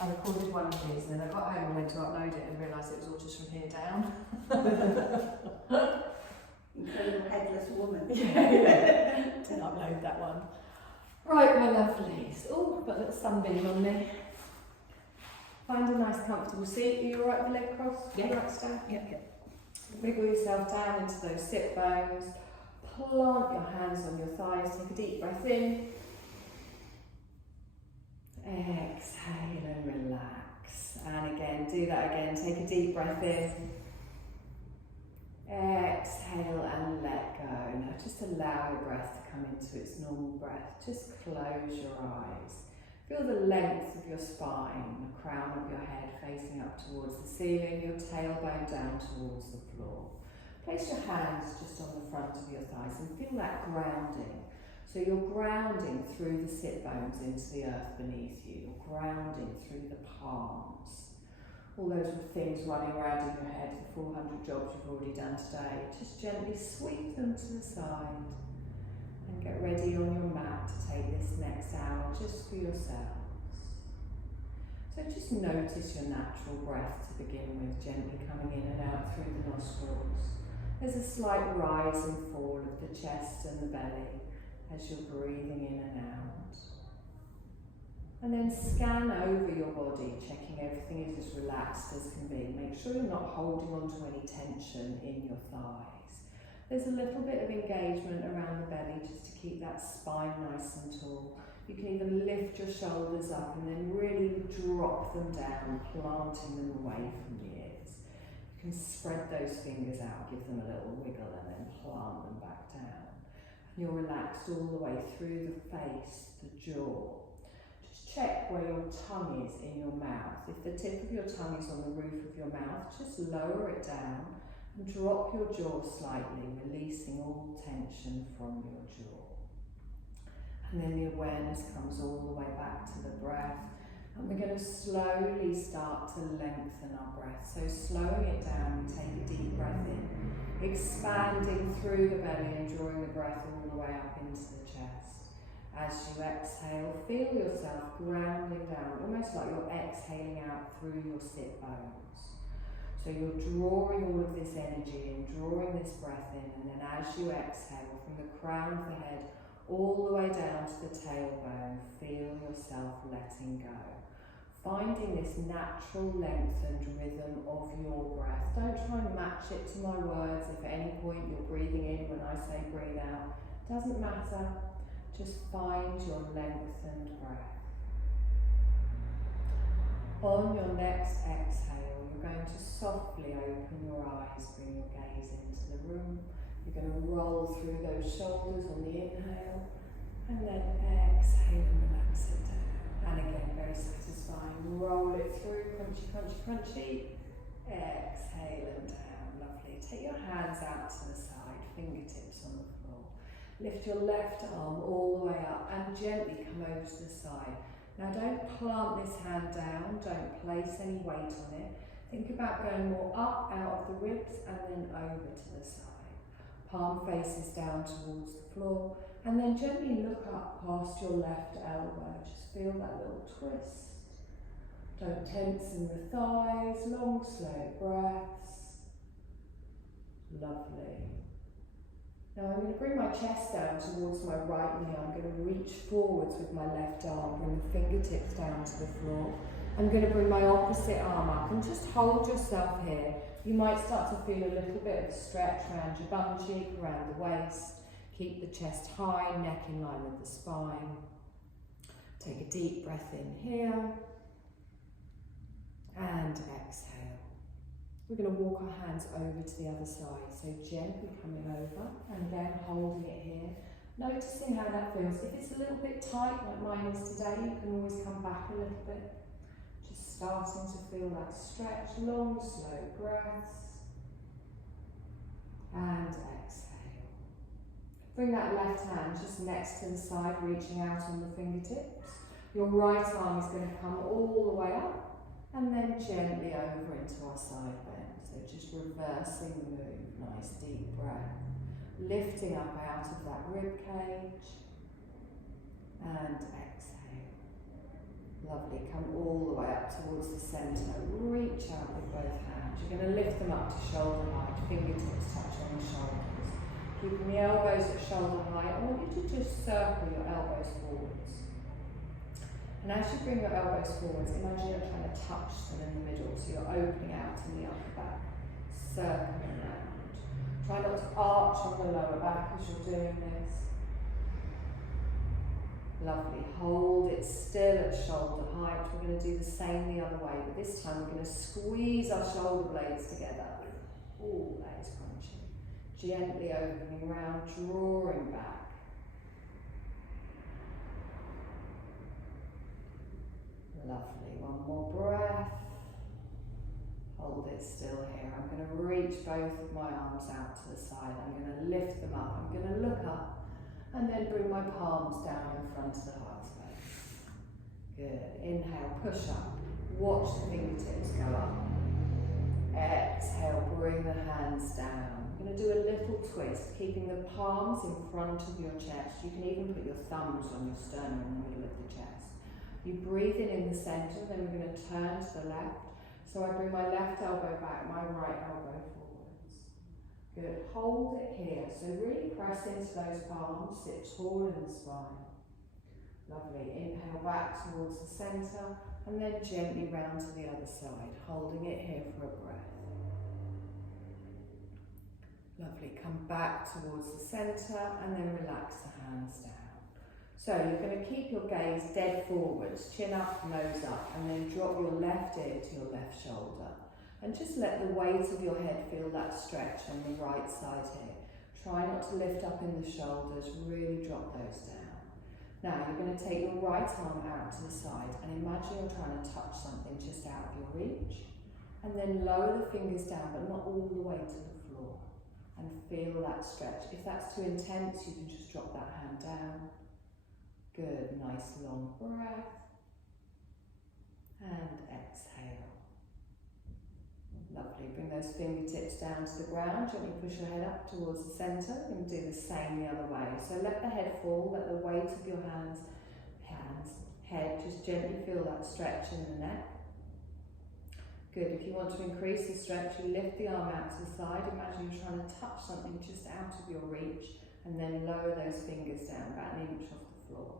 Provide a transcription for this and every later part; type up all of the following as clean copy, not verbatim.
I recorded one of these and then I got home and went to upload it and realised it was all just from here down. Incredible headless woman. Yeah. Didn't upload that one. Right, my lovelies. Oh, got a little sunbeam on me. Find a nice comfortable seat. Are you alright with the leg crossed? Yeah. Right, stand? Yeah. Wiggle yourself down into those sit bones. Plant your hands on your thighs. Take a deep breath in. Exhale and relax. And again, do that again. Take a deep breath in. Exhale and let go. Now just allow your breath to come into its normal breath. Just close your eyes. Feel the length of your spine, the crown of your head facing up towards the ceiling, your tailbone down towards the floor. Place your hands just on the front of your thighs and feel that grounding. So you're grounding through the sit bones into the earth beneath you. You're grounding through the palms. All those things running around in your head, the 400 jobs you've already done today, just gently sweep them to the side and get ready on your mat to take this next hour just for yourselves. So just notice your natural breath to begin with, gently coming in and out through the nostrils. There's a slight rise and fall of the chest and the belly as you're breathing in and out. And then scan over your body, checking everything is as relaxed as can be. Make sure you're not holding on to any tension in your thighs. There's a little bit of engagement around the belly just to keep that spine nice and tall. You can even lift your shoulders up and then really drop them down, planting them away from the ears. You can spread those fingers out, give them a little wiggle and then plant them back down. And you're relaxed all the way through the face, the jaw. Check where your tongue is in your mouth. If the tip of your tongue is on the roof of your mouth, just lower it down and drop your jaw slightly, releasing all tension from your jaw. And then the awareness comes all the way back to the breath. And we're going to slowly start to lengthen our breath. So slowing it down, we take a deep breath in, expanding through the belly and drawing the breath all the way up into the chest. As you exhale, feel yourself grounding down, almost like you're exhaling out through your sit bones. So you're drawing all of this energy in, drawing this breath in, and then as you exhale from the crown of the head all the way down to the tailbone, feel yourself letting go. Finding this natural lengthened rhythm of your breath. Don't try and match it to my words. If at any point you're breathing in when I say breathe out, doesn't matter. Just find your lengthened breath. On your next exhale, you're going to softly open your eyes, bring your gaze into the room. You're going to roll through those shoulders on the inhale, and then exhale and relax it down. And again, very satisfying. Roll it through, crunchy, crunchy, crunchy. Exhale and down, lovely. Take your hands out to the side, fingertips on the floor. Lift your left arm all the way up and gently come over to the side. Now don't plant this hand down, don't place any weight on it. Think about going more up out of the ribs and then over to the side. Palm faces down towards the floor and then gently look up past your left elbow. Just feel that little twist. Don't tense in the thighs, long slow breaths. Lovely. Now I'm going to bring my chest down towards my right knee. I'm going to reach forwards with my left arm, bring the fingertips down to the floor. I'm going to bring my opposite arm up and just hold yourself here. You might start to feel a little bit of stretch around your bum cheek, around the waist. Keep the chest high, neck in line with the spine. Take a deep breath in here and exhale. We're going to walk our hands over to the other side, so gently coming over and then holding it here. Noticing how that feels. If it's a little bit tight, like mine is today, you can always come back a little bit. Just starting to feel that stretch, long, slow breaths. And exhale. Bring that left hand just next to the side, reaching out on the fingertips. Your right arm is going to come all the way up. And then gently over into our side bend. So just reversing the move. Nice deep breath. Lifting up out of that rib cage. And exhale. Lovely, come all the way up towards the centre. Reach out with both hands. You're going to lift them up to shoulder height, fingertips touch on the shoulders. Keeping the elbows at shoulder height. I want you to just circle your elbows forwards. And as you bring your elbows forwards, imagine you're trying to touch them in the middle, so you're opening out in the upper back. Circling around. Try not to arch on the lower back as you're doing this. Lovely, hold it still at shoulder height. We're going to do the same the other way, but this time we're going to squeeze our shoulder blades together. Oh, that is crunchy. Gently opening around, drawing back. Lovely, one more breath. Hold it still here. I'm going to reach both of my arms out to the side. I'm going to lift them up. I'm going to look up. And then bring my palms down in front of the heart space. Good. Inhale, push up. Watch the fingertips go up. Exhale, bring the hands down. I'm going to do a little twist, keeping the palms in front of your chest. You can even put your thumbs on your sternum in the middle of the chest. You breathe in the centre, then we're going to turn to the left. So I bring my left elbow back, my right elbow forwards. Good, hold it here. So really press into those palms, sit tall in the spine. Lovely, inhale back towards the centre and then gently round to the other side, holding it here for a breath. Lovely, come back towards the centre and then relax the hands down. So you're going to keep your gaze dead forwards, chin up, nose up, and then drop your left ear to your left shoulder. And just let the weight of your head feel that stretch on the right side here. Try not to lift up in the shoulders, really drop those down. Now you're going to take your right arm out to the side and imagine you're trying to touch something just out of your reach. And then lower the fingers down, but not all the way to the floor. And feel that stretch. If that's too intense, you can just drop that hand down. Good, nice long breath. And exhale. Lovely, bring those fingertips down to the ground, gently push your head up towards the centre. We're going to do the same the other way. So let the head fall, let the weight of your head, just gently feel that stretch in the neck. Good, if you want to increase the stretch, you lift the arm out to the side. Imagine you're trying to touch something just out of your reach and then lower those fingers down about an inch off the floor.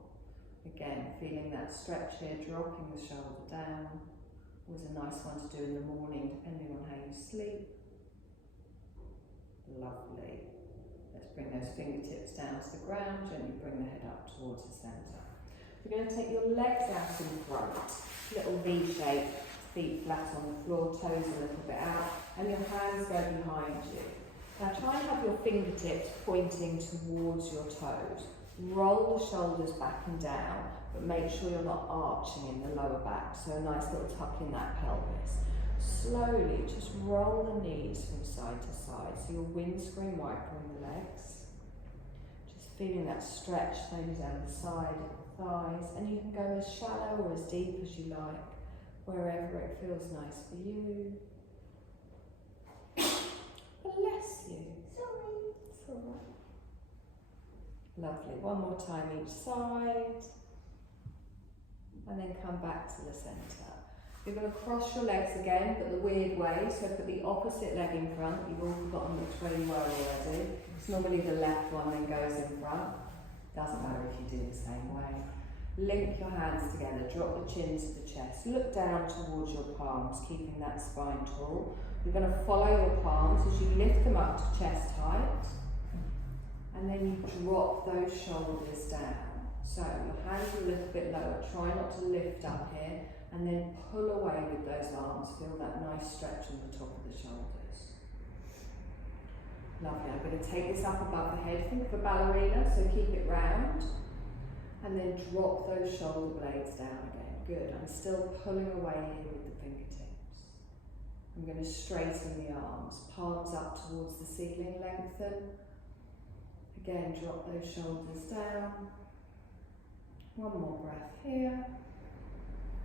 Again, feeling that stretch here, dropping the shoulder down. Always a nice one to do in the morning, depending on how you sleep. Lovely. Let's bring those fingertips down to the ground, gently bring the head up towards the centre. You're going to take your legs out in front, little V shape, feet flat on the floor, toes a little bit out, and your hands go behind you. Now try and have your fingertips pointing towards your toes. Roll the shoulders back and down, but make sure you're not arching in the lower back, so a nice little tuck in that pelvis. Slowly, just roll the knees from side to side, so you're windscreen wipering the legs. Just feeling that stretch maybe down the side of the thighs, and you can go as shallow or as deep as you like, wherever it feels nice for you. Bless you. Sorry. It's all right. Lovely. One more time each side. And then come back to the centre. You're going to cross your legs again, but the weird way. So put the opposite leg in front. You've all forgotten which way you were already. It's normally the left one then goes in front. Doesn't matter if you do the same way. Link your hands together. Drop the chin to the chest. Look down towards your palms, keeping that spine tall. You're going to follow your palms as you lift them up to chest height. And then you drop those shoulders down. So your hands are a little bit lower. Try not to lift up here. And then pull away with those arms. Feel that nice stretch on the top of the shoulders. Lovely. I'm going to take this up above the head. Think of a ballerina, so keep it round. And then drop those shoulder blades down again. Good. I'm still pulling away here with the fingertips. I'm going to straighten the arms. Palms up towards the ceiling. Lengthen. Again, drop those shoulders down. One more breath here.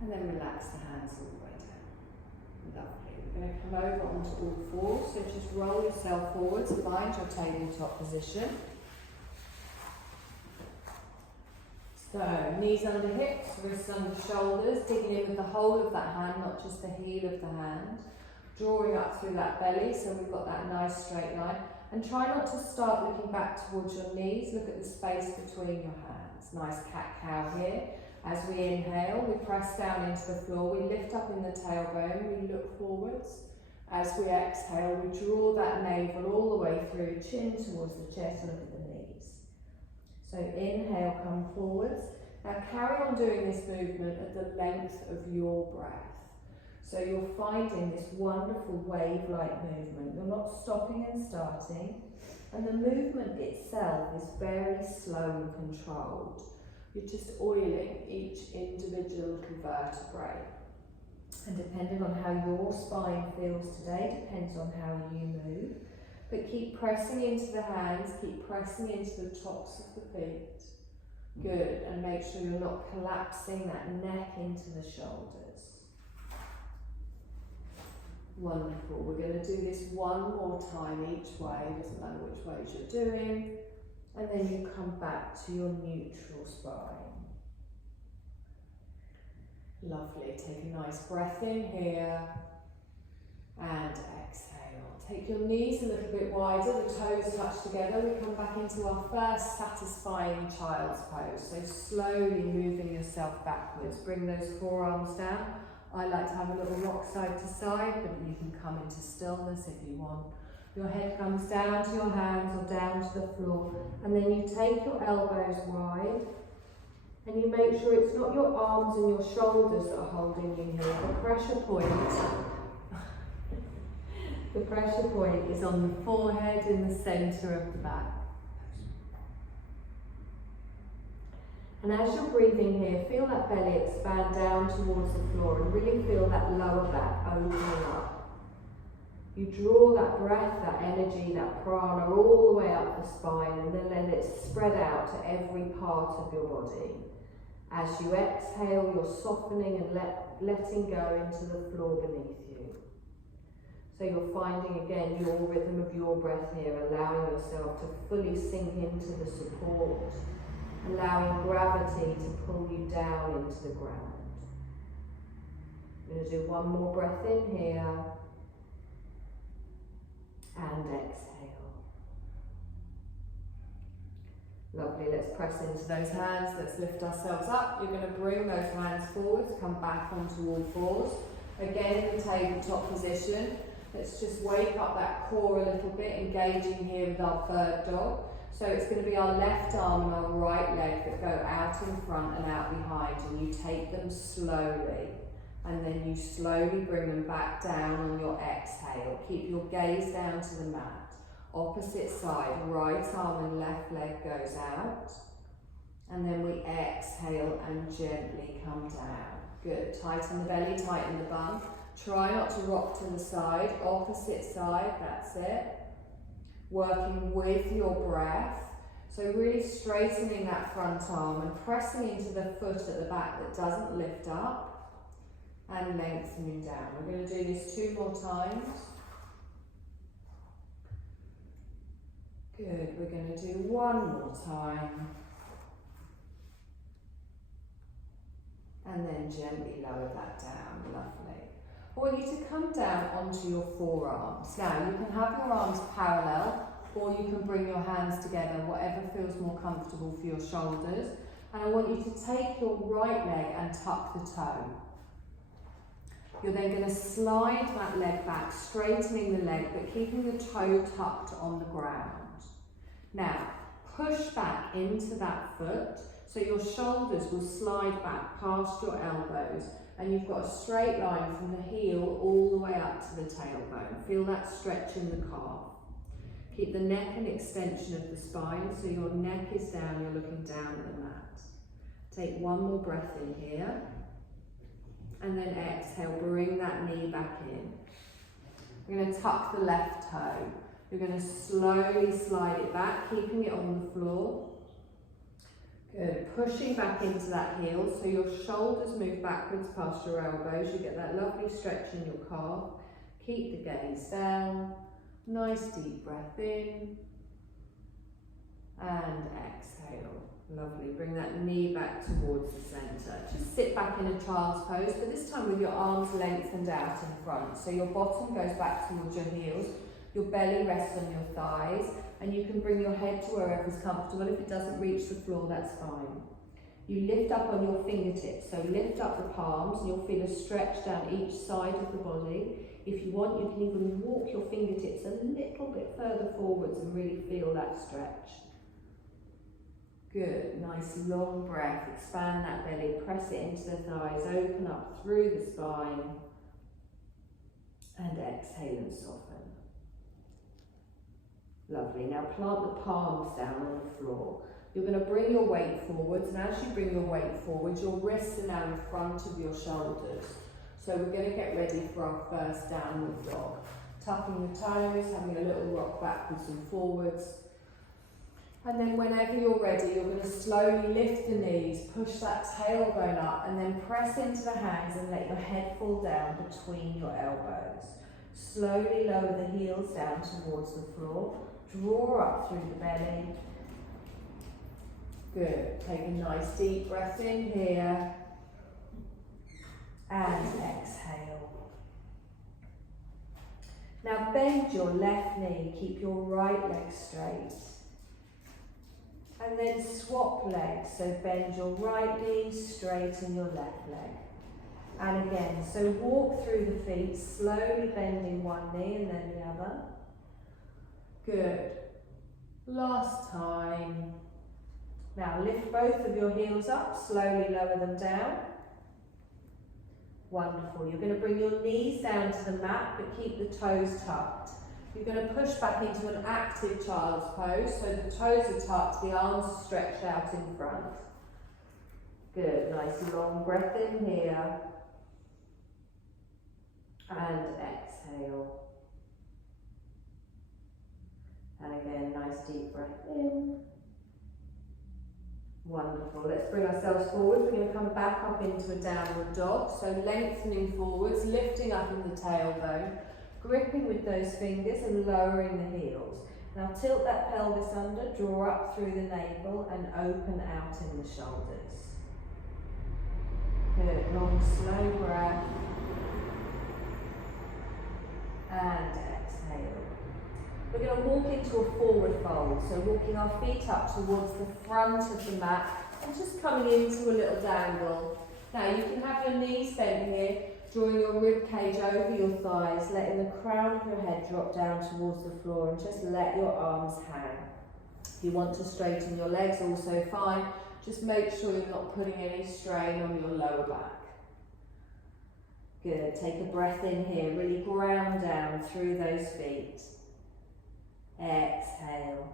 And then relax the hands all the way down. Lovely. We're going to come over onto all fours. So just roll yourself forwards. Find your tabletop position. So, knees under hips, wrists under shoulders, digging in with the whole of that hand, not just the heel of the hand. Drawing up through that belly, so we've got that nice straight line. And try not to start looking back towards your knees, look at the space between your hands. Nice cat-cow here. As we inhale, we press down into the floor, we lift up in the tailbone, we look forwards. As we exhale, we draw that navel all the way through, chin towards the chest, look at the knees. So inhale, come forwards. Now carry on doing this movement at the length of your breath. So you're finding this wonderful wave-like movement. You're not stopping and starting. And the movement itself is very slow and controlled. You're just oiling each individual little vertebrae. And depending on how your spine feels today, depends on how you move. But keep pressing into the hands, keep pressing into the tops of the feet. Good, and make sure you're not collapsing that neck into the shoulders. Wonderful, we're going to do this one more time each way, doesn't matter which ways you're doing. And then you come back to your neutral spine. Lovely, take a nice breath in here and exhale. Take your knees a little bit wider, the toes touch together. We come back into our first satisfying child's pose. So slowly moving yourself backwards. Bring those forearms down. I like to have a little rock side to side, but you can come into stillness if you want. Your head comes down to your hands or down to the floor, and then you take your elbows wide, and you make sure it's not your arms and your shoulders that are holding you here. The pressure point is on the forehead in the centre of the back. And as you're breathing here, feel that belly expand down towards the floor and really feel that lower back opening up. You draw that breath, that energy, that prana all the way up the spine, and then let it spread out to every part of your body. As you exhale, you're softening and letting go into the floor beneath you. So you're finding again your rhythm of your breath here, allowing yourself to fully sink into the support, allowing gravity to pull you down into the ground. I'm going to do one more breath in here. And exhale. Lovely, let's press into those hands, let's lift ourselves up. You're going to bring those hands forwards, come back onto all fours. Again in the tabletop position. Let's just wake up that core a little bit, engaging here with our third dog. So it's going to be our left arm and our right leg that go out in front and out behind, and you take them slowly. And then you slowly bring them back down on your exhale. Keep your gaze down to the mat. Opposite side, right arm and left leg goes out. And then we exhale and gently come down. Good, tighten the belly, tighten the bum. Try not to rock to the side, opposite side, that's it. Working with your breath. So really straightening that front arm and pressing into the foot at the back that doesn't lift up. And lengthening down. We're going to do this 2 more times. Good, we're going to do 1 more time. And then gently lower that down, lovely. I want you to come down onto your forearms. Now you can have your arms parallel, or you can bring your hands together, whatever feels more comfortable for your shoulders. And I want you to take your right leg and tuck the toe. You're then going to slide that leg back, straightening the leg, but keeping the toe tucked on the ground. Now, push back into that foot, so your shoulders will slide back past your elbows, and you've got a straight line from the heel all the way up to the tailbone. Feel that stretch in the calf. Keep the neck an extension of the spine, so your neck is down, you're looking down at the mat. Take 1 more breath in here. And then exhale, bring that knee back in. We're going to tuck the left toe. You're going to slowly slide it back, keeping it on the floor. Good, pushing back into that heel, so your shoulders move backwards past your elbows. You get that lovely stretch in your calf. Keep the gaze down. Nice deep breath in. And exhale. Lovely. Bring that knee back towards the centre. Just sit back in a child's pose, but this time with your arms lengthened out in front. So your bottom goes back towards your heels, your belly rests on your thighs, and you can bring your head to wherever's comfortable. If it doesn't reach the floor, that's fine. You lift up on your fingertips, so lift up the palms, and you'll feel a stretch down each side of the body. If you want, you can even walk your fingertips a little bit further forwards and really feel that stretch. Good, nice long breath, expand that belly, press it into the thighs, open up through the spine, and exhale and soften. Lovely, now plant the palms down on the floor. You're going to bring your weight forwards, and as you bring your weight forwards, your wrists are now in front of your shoulders. So we're going to get ready for our first downward dog. Tucking the toes, having a little rock backwards and forwards. And then whenever you're ready, you're going to slowly lift the knees, push that tailbone up, and then press into the hands and let your head fall down between your elbows. Slowly lower the heels down towards the floor. Draw up through the belly. Good. Take a nice deep breath in here. And exhale. Now bend your left knee, keep your right leg straight. And then swap legs, so bend your right knee, straighten your left leg. And again, so walk through the feet, slowly bending one knee and then the other. Good. Last time. Now lift both of your heels up, slowly lower them down. Wonderful. You're going to bring your knees down to the mat, but keep the toes tucked. You're going to push back into an active child's pose, so the toes are tucked, the arms are stretched out in front. Good, nice long breath in here. And exhale. And again, nice deep breath in. Wonderful. Let's bring ourselves forward. We're going to come back up into a downward dog. So lengthening forwards, lifting up in the tailbone, gripping with those fingers and lowering the heels. Now tilt that pelvis under, draw up through the navel and open out in the shoulders. Good. Long, slow breath. And exhale. We're going to walk into a forward fold, so walking our feet up towards the front of the mat and just coming into a little dangle. Now you can have your knees bent here, drawing your rib cage over your thighs, letting the crown of your head drop down towards the floor and just let your arms hang. If you want to straighten your legs, also fine. Just make sure you're not putting any strain on your lower back. Good, take a breath in here, really ground down through those feet. Exhale.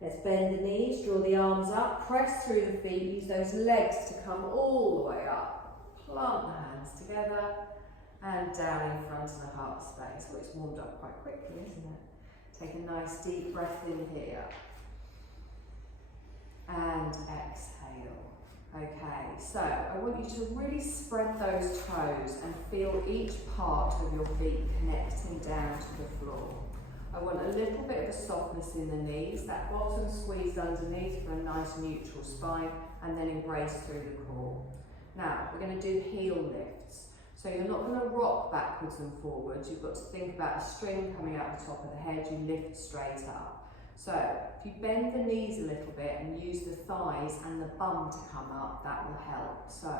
Let's bend the knees, draw the arms up, press through the feet, use those legs to come all the way up. Plant the hands together and down in front of the heart space. Well, it's warmed up quite quickly, isn't it? Take a nice deep breath in here. And exhale. Okay, so I want you to really spread those toes and feel each part of your feet connecting down to the floor. I want a little bit of a softness in the knees, that bottom squeezed underneath for a nice neutral spine, and then embrace through the core. Now, we're going to do heel lifts. So you're not going to rock backwards and forwards, you've got to think about a string coming out the top of the head, you lift straight up. So, if you bend the knees a little bit and use the thighs and the bum to come up, that will help. So,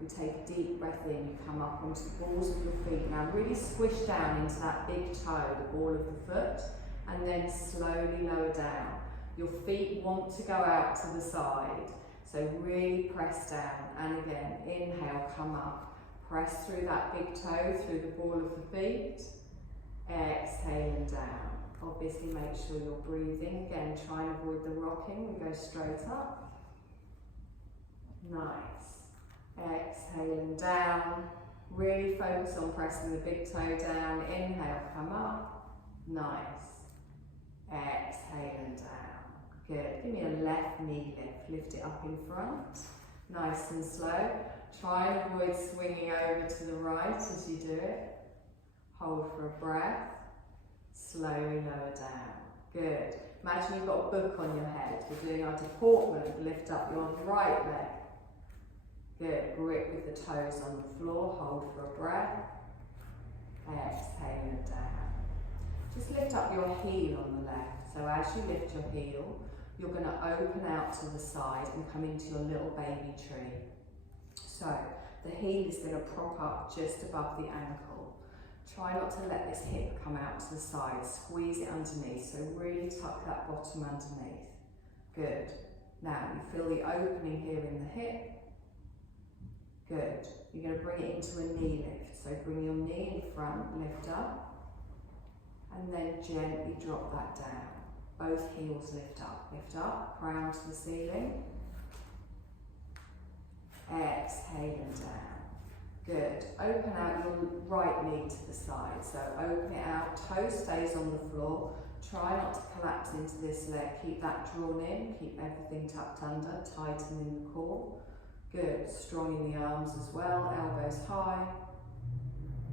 we take a deep breath in, you come up onto the balls of your feet. Now really squish down into that big toe, the ball of the foot, and then slowly lower down. Your feet want to go out to the side, so really press down. And again, inhale, come up. Press through that big toe, through the ball of the feet. Exhale and down. Obviously make sure you're breathing. Again, try and avoid the rocking. We go straight up. Nice. Exhale and down. Really focus on pressing the big toe down. Inhale, come up. Nice. Exhale and down. Good. Give me a left knee lift. Lift it up in front. Nice and slow. Try and avoid swinging over to the right as you do it. Hold for a breath. Slowly lower down. Good. Imagine you've got a book on your head. We're doing our deportment. Lift up your right leg. Good. Grip with the toes on the floor. Hold for a breath. Exhale and down. Just lift up your heel on the left. So as you lift your heel, you're going to open out to the side and come into your little baby tree. So the heel is going to prop up just above the ankle. Try not to let this hip come out to the side. Squeeze it underneath. So really tuck that bottom underneath. Good. Now you feel the opening here in the hip. Good. You're going to bring it into a knee lift. So bring your knee in front, lift up, and then gently drop that down. Both heels lift up, crown to the ceiling. Exhale and down. Good. Open out your right knee to the side. So open it out, toe stays on the floor. Try not to collapse into this leg. Keep that drawn in, keep everything tucked under, tightening the core. Good. Strong in the arms as well, elbows high.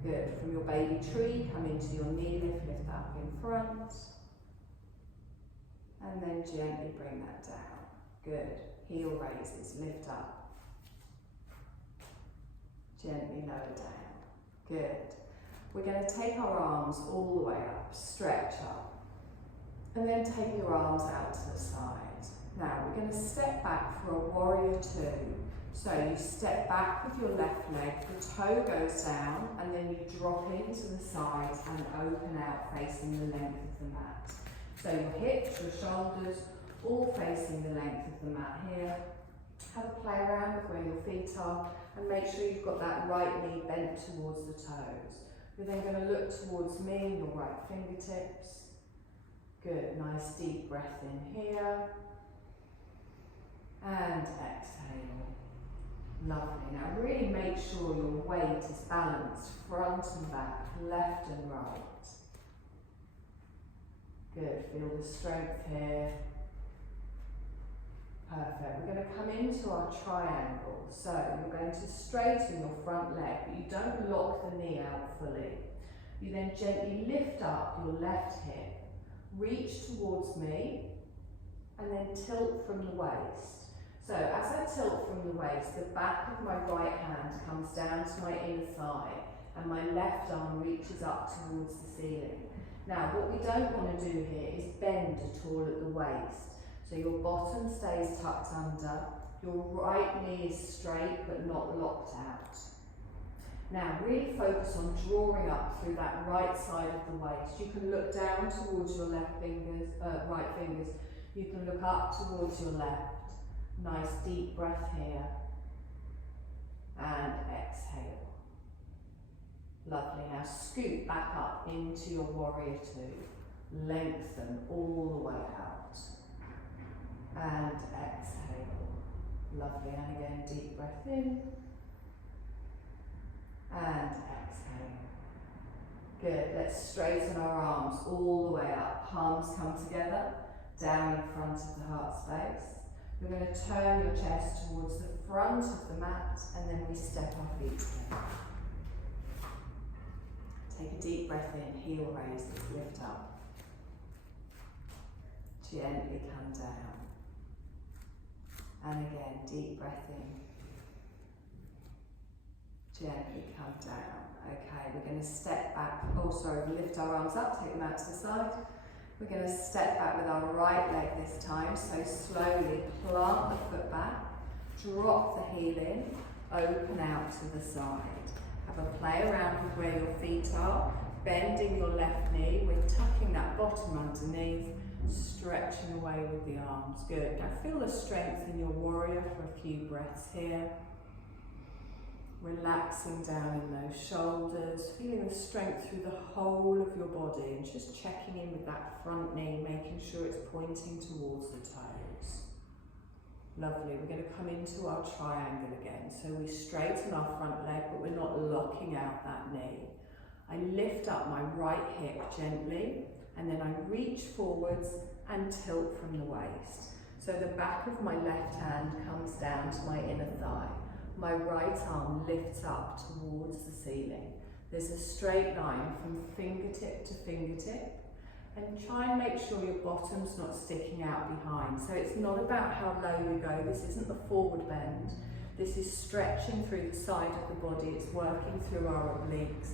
Good. From your baby tree, come into your knee lift, lift that up in front. And then gently bring that down. Good. Heel raises, lift up. Gently lower down. Good. We're going to take our arms all the way up, stretch up. And then take your arms out to the side. Now we're going to step back for a warrior two. So you step back with your left leg, the toe goes down, and then you drop into the sides and open out facing the length of the mat. So your hips, your shoulders, all facing the length of the mat here. Have a play around with where your feet are, and make sure you've got that right knee bent towards the toes. You're then going to look towards me and your right fingertips. Good, nice deep breath in here. And exhale. Lovely. Now really make sure your weight is balanced front and back, left and right. Good. Feel the strength here. Perfect. We're going to come into our triangle. So you're going to straighten your front leg, but you don't lock the knee out fully. You then gently lift up your left hip, reach towards me, and then tilt from the waist. So as I tilt from the waist, the back of my right hand comes down to my inner thigh, and my left arm reaches up towards the ceiling. Now what we don't want to do here is bend at all at the waist. So your bottom stays tucked under, your right knee is straight but not locked out. Now really focus on drawing up through that right side of the waist. You can look down towards your right fingers. You can look up towards your left. Nice deep breath here. And exhale. Lovely. Now scoot back up into your warrior two. Lengthen all the way out. And exhale. Lovely. And again, deep breath in. And exhale. Good. Let's straighten our arms all the way up. Palms come together, down in front of the heart space. You're going to turn your chest towards the front of the mat, and then we step our feet in. Take a deep breath in, heel raises, lift up. Gently come down. And again, deep breath in. Gently come down. Okay, we're going to step back. Lift our arms up, take them out to the side. We're going to step back with our right leg this time. So slowly plant the foot back, drop the heel in, open out to the side. Have a play around with where your feet are, bending your left knee. We're tucking that bottom underneath, stretching away with the arms. Good. Now feel the strength in your warrior for a few breaths here. Relaxing down in those shoulders, feeling the strength through the whole of your body, and just checking in with that front knee, making sure it's pointing towards the toes. Lovely. We're going to come into our triangle again. So we straighten our front leg, but we're not locking out that knee. I lift up my right hip gently, and then I reach forwards and tilt from the waist. So the back of my left hand comes down to my inner thigh. My right arm lifts up towards the ceiling. There's a straight line from fingertip to fingertip, And try and make sure your bottom's not sticking out behind. So it's not about how low you go. This isn't the forward bend. This is stretching through the side of the body. It's working through our obliques.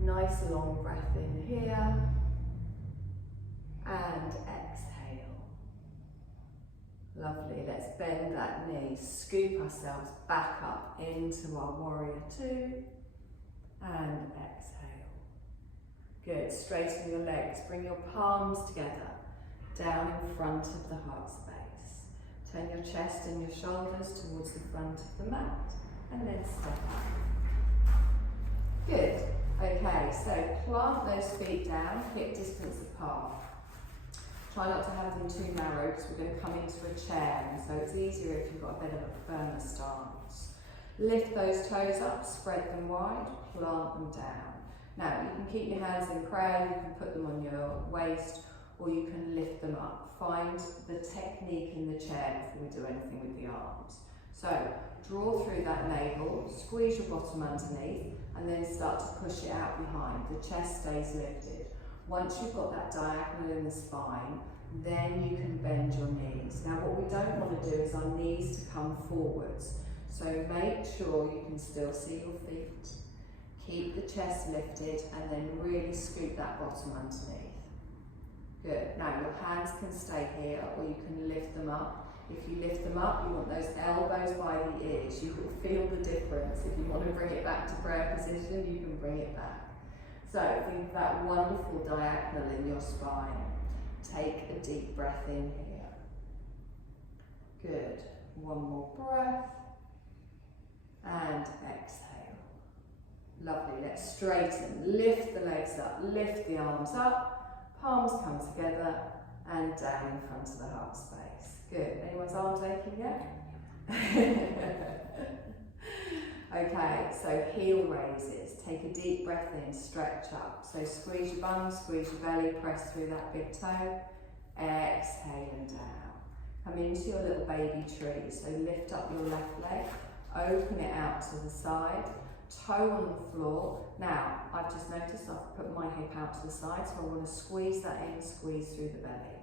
Nice long breath in here. And exhale. Lovely. Let's bend that knee. Scoop ourselves back up into our warrior two. And exhale. Good. Straighten your legs. Bring your palms together. Down in front of the heart space. Turn your chest and your shoulders towards the front of the mat. And then step up. Good. Okay, so plant those feet down, hip distance apart. Try not to have them too narrow because we're going to come into a chair, and so it's easier if you've got a bit of a firmer stance. Lift those toes up, spread them wide, plant them down. Now you can keep your hands in prayer, you can put them on your waist, or you can lift them up. Find the technique in the chair before we do anything with the arms. So draw through that navel, squeeze your bottom underneath, and then start to push it out behind. The chest stays lifted. Once you've got that diagonal in the spine, then you can bend your knees. Now what we don't want to do is our knees to come forwards. So make sure you can still see your feet. Keep the chest lifted and then really scoop that bottom underneath. Good. Now your hands can stay here or you can lift them up. If you lift them up, you want those elbows by the ears. You will feel the difference. If you want to bring it back to prayer position, you can bring it back. So think of that wonderful diagonal in your spine. Take a deep breath in here. Good. One more breath. And exhale. Lovely. Let's straighten. Lift the legs up. Lift the arms up. Palms come together and down in front of the heart space. Good. Anyone's arms aching yet? Okay, so heel raises. Take a deep breath in, stretch up. So squeeze your bum, squeeze your belly, press through that big toe. Exhale and down. Come into your little baby tree. So lift up your left leg, open it out to the side, toe on the floor. Now, I've just noticed I've put my hip out to the side, so I want to squeeze that in, squeeze through the belly.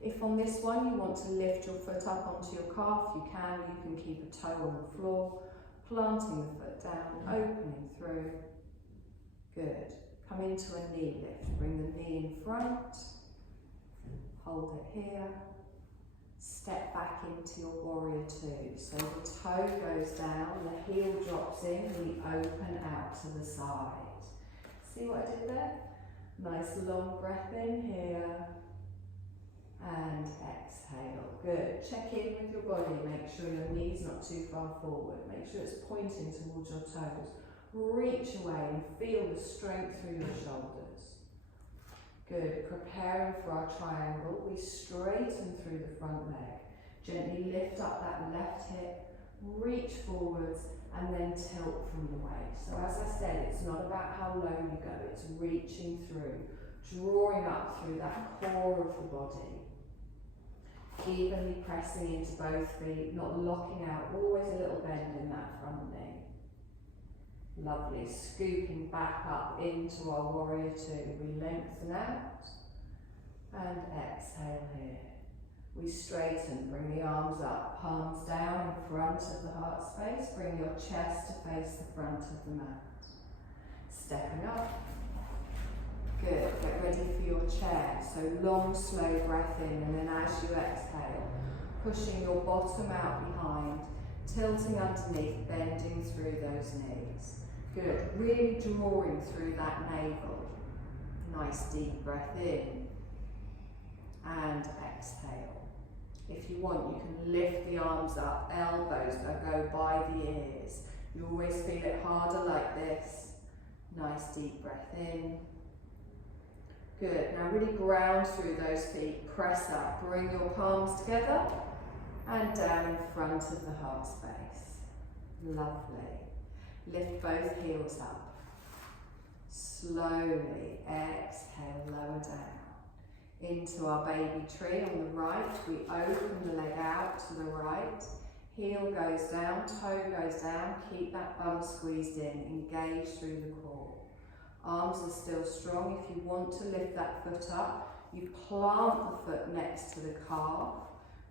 If on this one you want to lift your foot up onto your calf, you can keep a toe on the floor, planting the foot down, opening through. Good. Come into a knee lift. Bring the knee in front, hold it here, step back into your warrior two. So the toe goes down, the heel drops in, we open out to the side. See what I did there? Nice long breath in here. And exhale. Good. Check in with your body. Make sure your knee's not too far forward. Make sure it's pointing towards your toes. Reach away and feel the strength through your shoulders. Good. Preparing for our triangle. We straighten through the front leg. Gently lift up that left hip. Reach forwards and then tilt from the waist. So as I said, it's not about how low you go. It's reaching through. Drawing up through that core of the body. Evenly pressing into both feet, not locking out, always a little bend in that front knee. Lovely, scooping back up into our warrior two. We lengthen out and exhale here. We straighten, bring the arms up, palms down in front of the heart space. Bring your chest to face the front of the mat. Stepping up. Good. Get ready for your chair. So long, slow breath in, and then as you exhale, pushing your bottom out behind, tilting underneath, bending through those knees. Good. Really drawing through that navel. Nice deep breath in and exhale. If you want, you can lift the arms up, elbows go by the ears. You always feel it harder like this. Nice deep breath in. Good. Now really ground through those feet. Press up. Bring your palms together and down in front of the heart space. Lovely. Lift both heels up. Slowly exhale, lower down. Into our baby tree on the right. We open the leg out to the right. Heel goes down, toe goes down. Keep that bum squeezed in. Engage through the core. Arms are still strong. If you want to lift that foot up, you plant the foot next to the calf,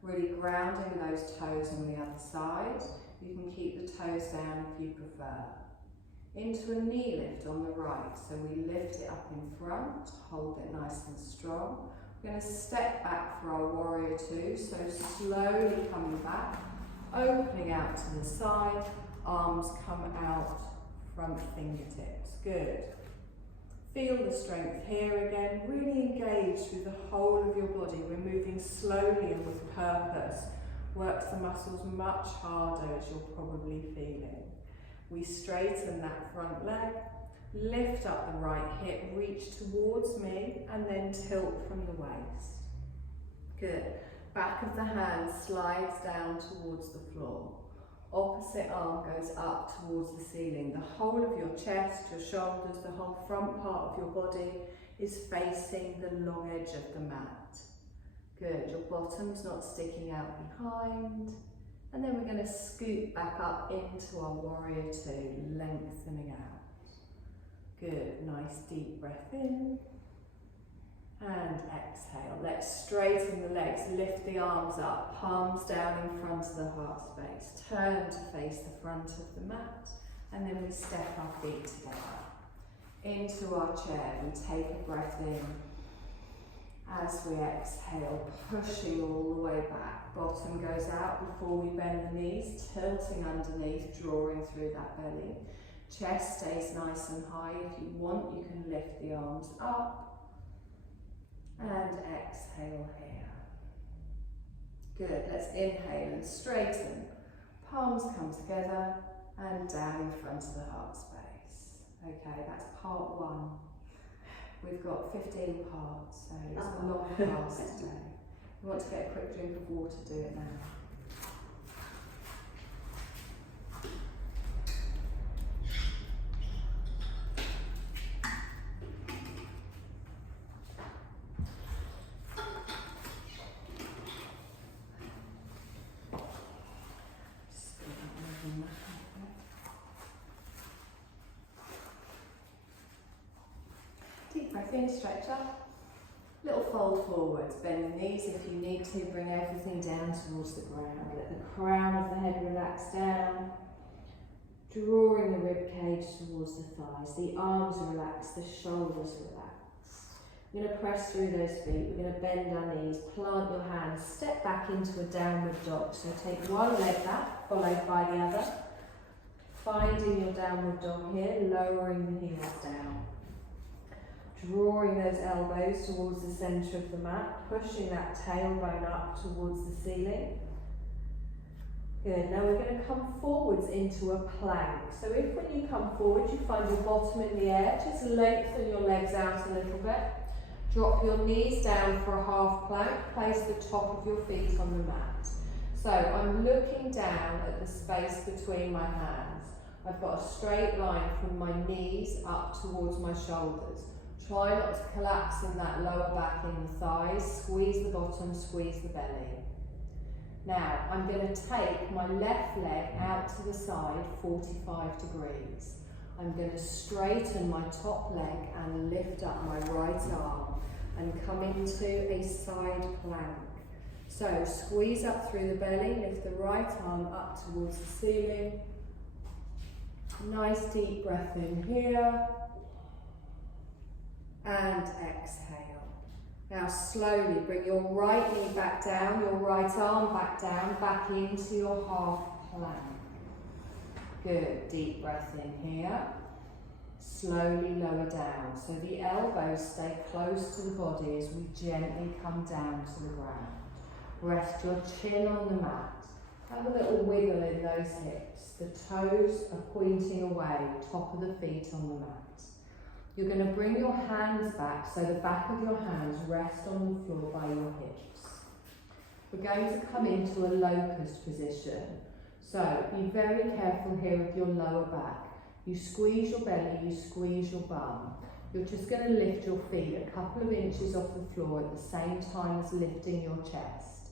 really grounding those toes on the other side. You can keep the toes down if you prefer. Into a knee lift on the right. So we lift it up in front, hold it nice and strong. We're going to step back for our warrior two. So slowly coming back, opening out to the side, arms come out, front fingertips. Good. Feel the strength here again. Really engage through the whole of your body. We're moving slowly and with purpose. Works the muscles much harder, as you're probably feeling. We straighten that front leg, lift up the right hip, reach towards me, and then tilt from the waist. Good. Back of the hand slides down towards the floor. Opposite arm goes up towards the ceiling. The whole of your chest, your shoulders, the whole front part of your body is facing the long edge of the mat. Good. Your bottom's not sticking out behind. And then we're going to scoot back up into our warrior two, lengthening out. Good. Nice deep breath in. And exhale. Let's straighten the legs, lift the arms up, palms down in front of the heart space. Turn to face the front of the mat, and then we step our feet together. Into our chair, we take a breath in. As we exhale, pushing all the way back. Bottom goes out before we bend the knees, tilting underneath, drawing through that belly. Chest stays nice and high. If you want, you can lift the arms up. And exhale here. Good, let's inhale and straighten. Palms come together and down in front of the heart space. Okay, that's part one. We've got 15 parts, so it's a long class today. If you want to get a quick drink of water, do it now. Deep breath in, stretch up. Little fold forwards, bend the knees if you need to, bring everything down towards the ground. Let the crown of the head relax down, drawing the rib cage towards the thighs. The arms relax, the shoulders relax. You're going to press through those feet. We're going to bend our knees, plant your hands, step back into a downward dog. So take one leg back, followed by the other. Finding your downward dog here, lowering the heels down. Drawing those elbows towards the centre of the mat, pushing that tailbone up towards the ceiling. Good, now we're going to come forwards into a plank. So if when you come forward you find your bottom in the air, just lengthen your legs out a little bit. Drop your knees down for a half plank, place the top of your feet on the mat. So I'm looking down at the space between my hands. I've got a straight line from my knees up towards my shoulders. Try not to collapse in that lower back in the thighs. Squeeze the bottom, squeeze the belly. Now, I'm going to take my left leg out to the side, 45 degrees. I'm going to straighten my top leg and lift up my right arm and come into a side plank. So, squeeze up through the belly, lift the right arm up towards the ceiling. Nice deep breath in here. And exhale. Now slowly bring your right knee back down, your right arm back down, back into your half plank. Good, deep breath in here. Slowly lower down. So the elbows stay close to the body as we gently come down to the ground. Rest your chin on the mat. Have a little wiggle in those hips. The toes are pointing away, top of the feet on the mat. You're going to bring your hands back so the back of your hands rest on the floor by your hips. We're going to come into a locust position. So be very careful here with your lower back. You squeeze your belly, you squeeze your bum. You're just going to lift your feet a couple of inches off the floor at the same time as lifting your chest.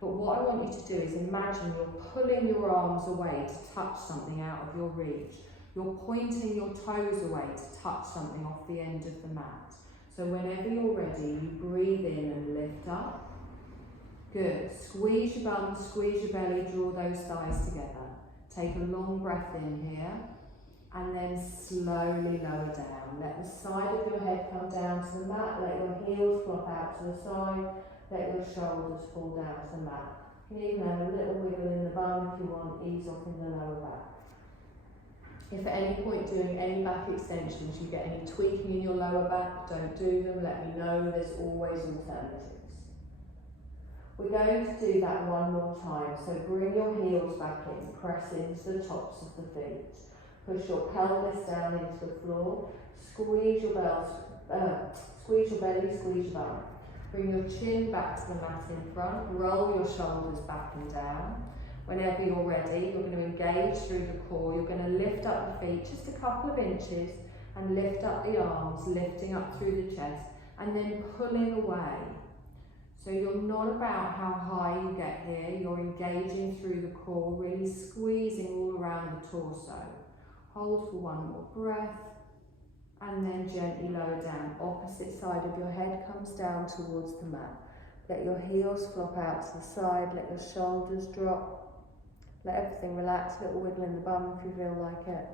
But what I want you to do is imagine you're pulling your arms away to touch something out of your reach. You're pointing your toes away to touch something off the end of the mat. So whenever you're ready, you breathe in and lift up. Good. Squeeze your bum, squeeze your belly, draw those thighs together. Take a long breath in here, and then slowly lower down. Let the side of your head come down to the mat, let your heels flop out to the side, let your shoulders fall down to the mat. You can even have a little wiggle in the bum if you want, ease off in the lower back. If at any point doing any back extensions you get any tweaking in your lower back, don't do them, let me know, there's always alternatives. We're going to do that one more time, so bring your heels back in, press into the tops of the feet. Push your pelvis down into the floor, squeeze your belly, squeeze your bum. Bring your chin back to the mat in front, roll your shoulders back and down. Whenever you're ready, you're going to engage through the core, you're going to lift up the feet just a couple of inches and lift up the arms, lifting up through the chest and then pulling away. So you're not about how high you get here, you're engaging through the core, really squeezing all around the torso. Hold for one more breath and then gently lower down. Opposite side of your head comes down towards the mat. Let your heels flop out to the side, let your shoulders drop. Let everything relax, a little wiggle in the bum if you feel like it.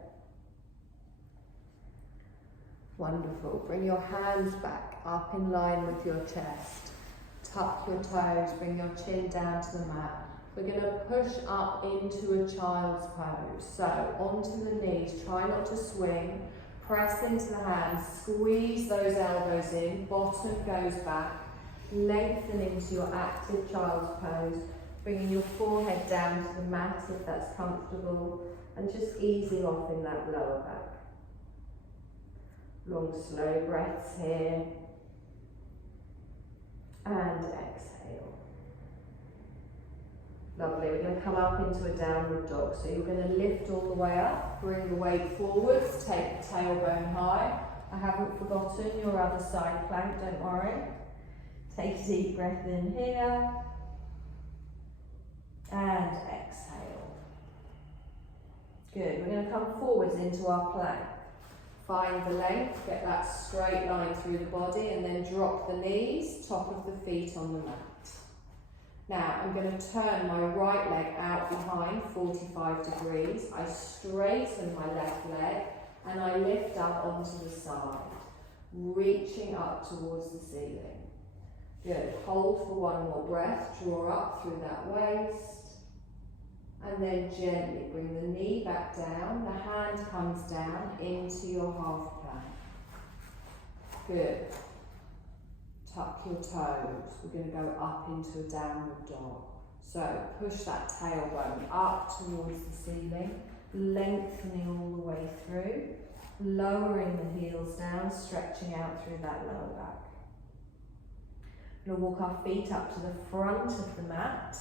Wonderful. Bring your hands back up in line with your chest. Tuck your toes, bring your chin down to the mat. We're going to push up into a child's pose. So onto the knees, try not to swing. Press into the hands, squeeze those elbows in, bottom goes back. Lengthen into your active child's pose. Bringing your forehead down to the mat if that's comfortable, and just easing off in that lower back. Long, slow breaths here. And exhale. Lovely, we're going to come up into a downward dog. So you're going to lift all the way up, bring the weight forwards, take the tailbone high. I haven't forgotten your other side plank, don't worry. Take a deep breath in here. And exhale. Good, we're going to come forwards into our plank. Find the length, get that straight line through the body and then drop the knees, top of the feet on the mat. Now I'm going to turn my right leg out behind 45 degrees. I straighten my left leg and I lift up onto the side, reaching up towards the ceiling. Good, hold for one more breath, draw up through that waist. And then gently bring the knee back down, the hand comes down into your half plank. Good. Tuck your toes. We're going to go up into a downward dog. So push that tailbone up towards the ceiling, lengthening all the way through, lowering the heels down, stretching out through that lower back. We're going to walk our feet up to the front of the mat.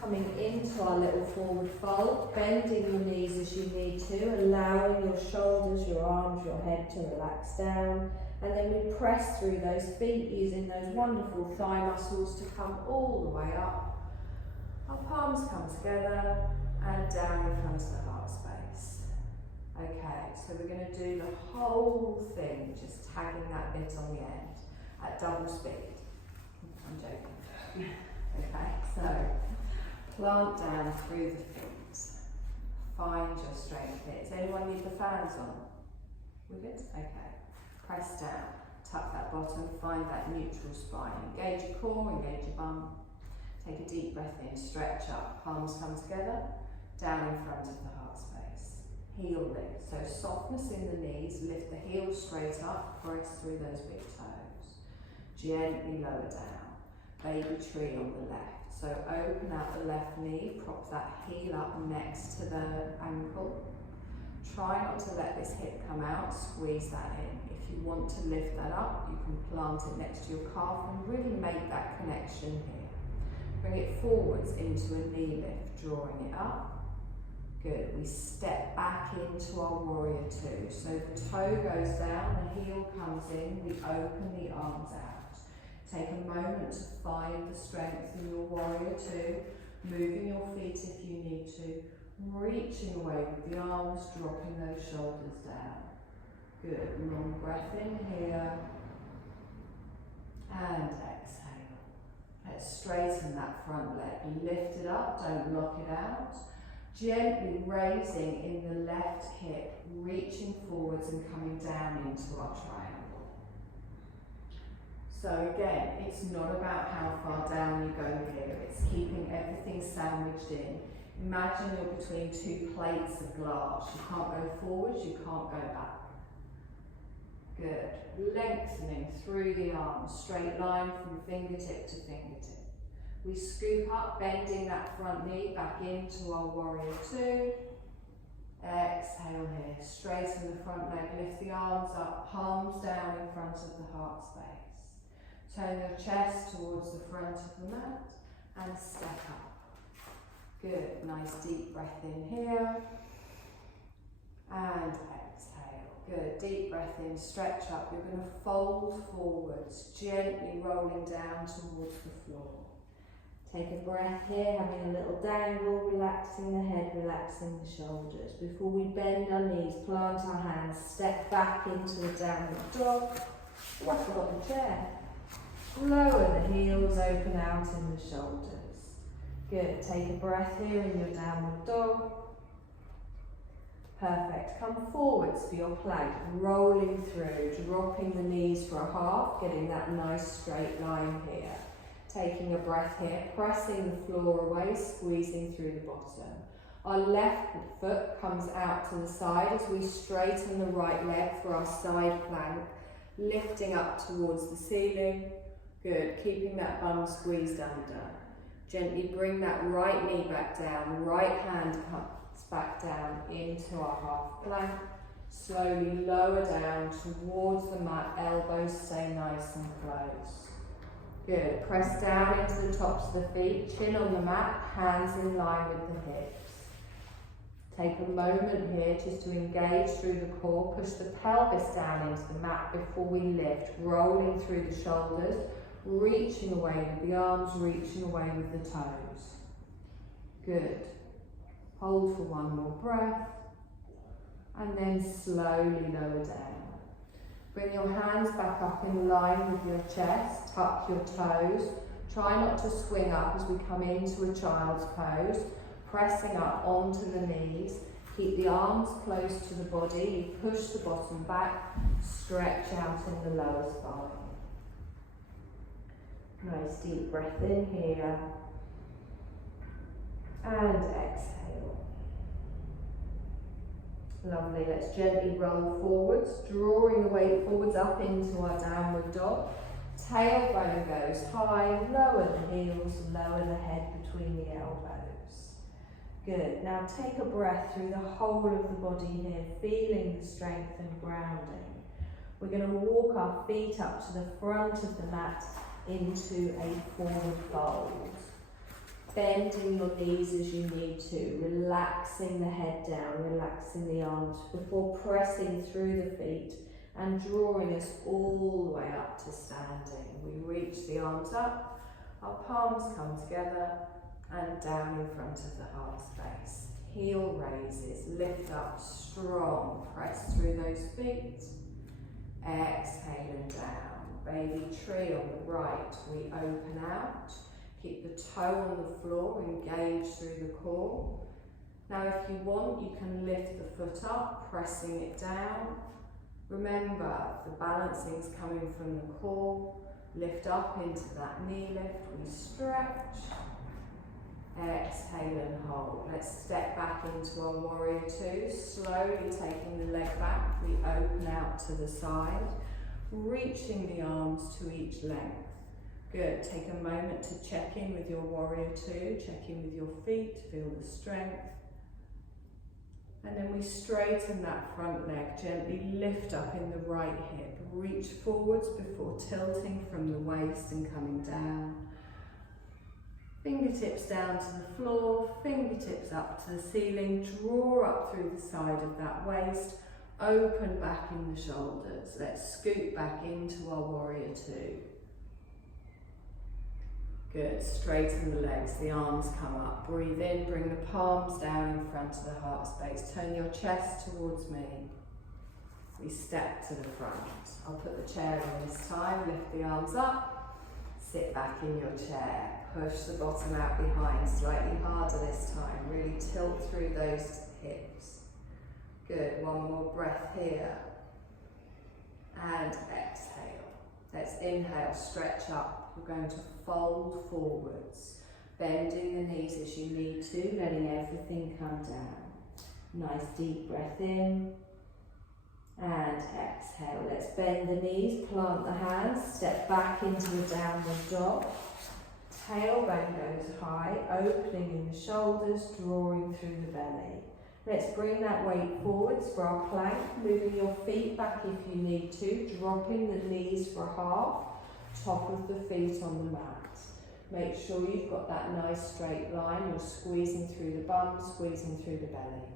Coming into our little forward fold, bending your knees as you need to, allowing your shoulders, your arms, your head to relax down. And then we press through those feet using those wonderful thigh muscles to come all the way up. Our palms come together and down in front of the heart space. Okay, so we're going to do the whole thing, just tagging that bit on the end at double speed. I'm joking. Okay, so plant down through the feet. Find your straight hips. Anyone need the fans on? We're good? Okay. Press down. Tuck that bottom. Find that neutral spine. Engage your core, engage your bum. Take a deep breath in. Stretch up. Palms come together. Down in front of the heart space. Heel lift. So softness in the knees. Lift the heels straight up. Press through those big toes. Gently lower down. Baby tree on the left. So open out the left knee, prop that heel up next to the ankle. Try not to let this hip come out, squeeze that in. If you want to lift that up, you can plant it next to your calf and really make that connection here. Bring it forwards into a knee lift, drawing it up. Good, we step back into our warrior two. So the toe goes down, the heel comes in, we open the arms out. Take a moment to find the strength in your warrior two, moving your feet if you need to, Reaching away with the arms, dropping those shoulders down. Good, long breath in here. And exhale. Let's straighten that front leg. Lift it up, don't lock it out. Gently raising in the left hip, reaching forwards and coming down into our triangle. So again, it's not about how far down you go here, it's keeping everything sandwiched in. Imagine you're between two plates of glass. You can't go forwards, you can't go back. Good. Lengthening through the arms, straight line from fingertip to fingertip. We scoop up, bending that front knee back into our warrior two. Exhale here, straighten the front leg, lift the arms up, palms down in front of the heart space. Turn your chest towards the front of the mat and step up. Good, nice deep breath in here. And exhale. Good, deep breath in, stretch up. You're going to fold forwards, gently rolling down towards the floor. Take a breath here, having a little dangle, relaxing the head, relaxing the shoulders. Before we bend our knees, plant our hands, step back into the downward dog. Waffle on the chair. Lower the heels, open out in the shoulders. Good, take a breath here in your downward dog. Perfect, come forwards for your plank, rolling through, dropping the knees for a half, getting that nice straight line here. Taking a breath here, pressing the floor away, squeezing through the bottom. Our left foot comes out to the side as we straighten the right leg for our side plank, lifting up towards the ceiling. Good, keeping that bum squeezed under. Gently bring that right knee back down, right hand comes back down into our half plank. Slowly lower down towards the mat, elbows stay nice and close. Good, press down into the tops of the feet, chin on the mat, hands in line with the hips. Take a moment here just to engage through the core, push the pelvis down into the mat before we lift, rolling through the shoulders, reaching away with the arms, reaching away with the toes. Good. Hold for one more breath, and then slowly lower down. Bring your hands back up in line with your chest, tuck your toes. Try not to swing up as we come into a child's pose, pressing up onto the knees. Keep the arms close to the body, you push the bottom back, stretch out in the lower spine. Nice deep breath in here, and exhale. Lovely, let's gently roll forwards, drawing the weight forwards up into our downward dog. Tailbone goes high, lower the heels, lower the head between the elbows. Good, now take a breath through the whole of the body here, feeling the strength and grounding. We're going to walk our feet up to the front of the mat into a forward fold. Bending your knees as you need to, relaxing the head down, relaxing the arms before pressing through the feet and drawing us all the way up to standing. We reach the arms up, our palms come together and down in front of the heart space. Heel raises, lift up strong, press through those feet. Exhaling down, baby tree on the right, we open out. Keep the toe on the floor, engage through the core. Now if you want, you can lift the foot up, pressing it down. Remember, the balancing is coming from the core. Lift up into that knee lift, we stretch. Exhale and hold. Let's step back into our warrior two, slowly taking the leg back. We open out to the side, reaching the arms to each length. Good, take a moment to check in with your warrior two, check in with your feet, feel the strength. And then we straighten that front leg, gently lift up in the right hip, reach forwards before tilting from the waist and coming down. Fingertips down to the floor, fingertips up to the ceiling, draw up through the side of that waist, open back in the shoulders. Let's scoot back into our warrior two. Good, straighten the legs, the arms come up. Breathe in, bring the palms down in front of the heart space. Turn your chest towards me. We step to the front. I'll put the chair in this time, lift the arms up, sit back in your chair. Push the bottom out behind, slightly harder this time. Really tilt through those hips. Good, one more breath here. And exhale. Let's inhale, stretch up. We're going to fold forwards, bending the knees as you need to, letting everything come down. Nice deep breath in. And exhale. Let's bend the knees, plant the hands, step back into a downward dog. Tailbone goes high, opening in the shoulders, drawing through the belly. Let's bring that weight forwards for our plank, moving your feet back if you need to, dropping the knees for half, top of the feet on the mat. Make sure you've got that nice straight line, you're squeezing through the bum, squeezing through the belly.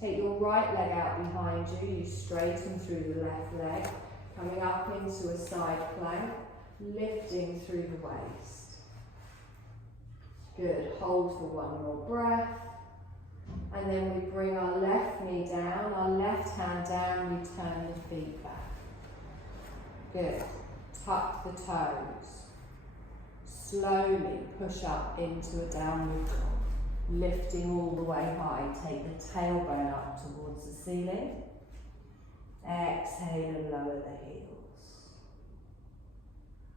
Take your right leg out behind you, you straighten through the left leg, coming up into a side plank, lifting through the waist. Good, hold for one more breath. And then we bring our left knee down, our left hand down, we turn the feet back. Good, tuck the toes. Slowly push up into a downward dog, lifting all the way high. Take the tailbone up towards the ceiling. Exhale and lower the heels.